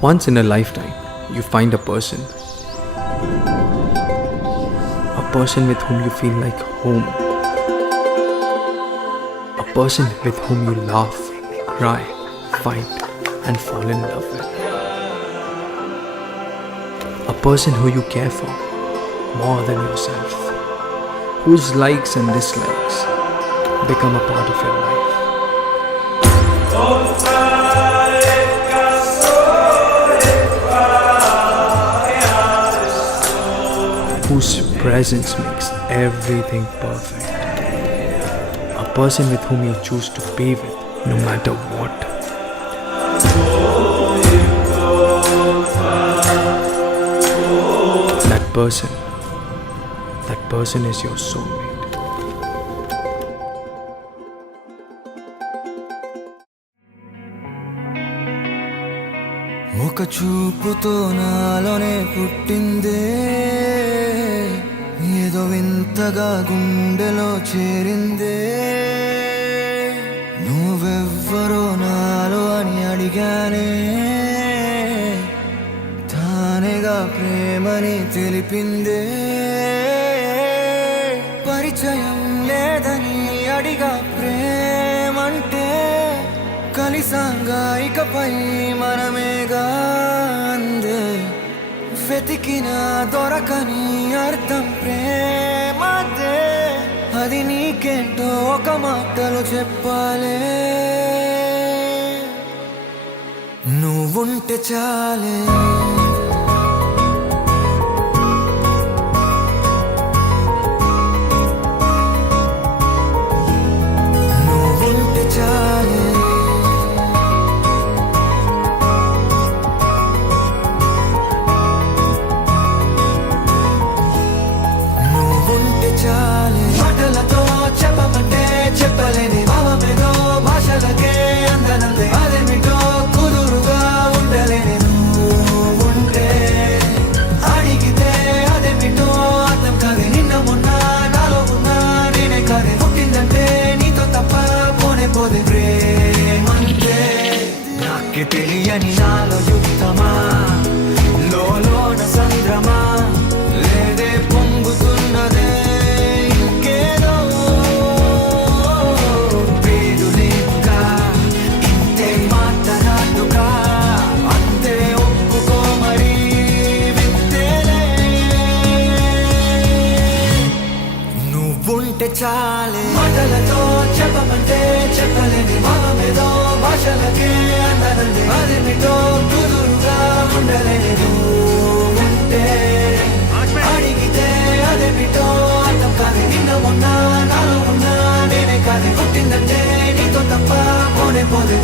Once in a lifetime, you find a person with whom you feel like home, a person with whom you laugh, cry, fight, and fall in love with, a person who you care for more than yourself, whose likes and dislikes become a part of your life, whose presence makes everything perfect, a person with whom you choose to be with no matter what. That person is your soulmate. ఒక చూపుతో నాలోనే పుట్టిందే, ఏదో వింతగా గుండెలో చేరిందే. నువ్వెవ్వరో నాలో అని అడిగానే, తానేగా ప్రేమని తెలిపిందే. పరిచయం లేదని అడిగా ప్రేమంటే, కలిసాంగా ఇకపై మనమేగా అందే. వెతికిన దొరకని అర్థం ప్రేమదే, అది నీకేంటో ఒక మాటలో చెప్పాలే. నువ్వుంటే చాలే, నువ్వుంటే చాలే, నువ్వుంటే చాలే. మాటలతో చెప్పమంటే చెప్పలేని భావమేదో, భాషలకే అందనందే అదేమిటో కుదురుగా ఉండలేని. నువ్వుంటే అడిగితే అదేమిటో అర్థం కాదే. నిన్న మొన్న నాలో ఉన్నా నేనే కాదే. పుట్టిందంటే నీతో తప్ప పోనే పోదే ప్రేమంటే. నాకే తెలియని నాలో యుక్తమా, లోన సంద్రమా, లేదే పొంగుతున్నదే ఇంకేదో. పేరు లేదుగా ఇంతే మాట్లాడుగా, అంతే ఒప్పుకో మరి వింతేలే. నువ్వుంటే చాలే. మాటలతో చెప్పమంటే చెప్పలేని భావమేదో, భాషలకే అందనందే అదేమిటో కుదురుగా ఉండలేని. నువ్వుంటే అడిగితే అదేమిటో అర్థం కాదే. నిన్న మొన్న నాలో ఉన్నా నేనే కాదే. పుట్టిందంటే నీతో తప్ప పోనే పోదే.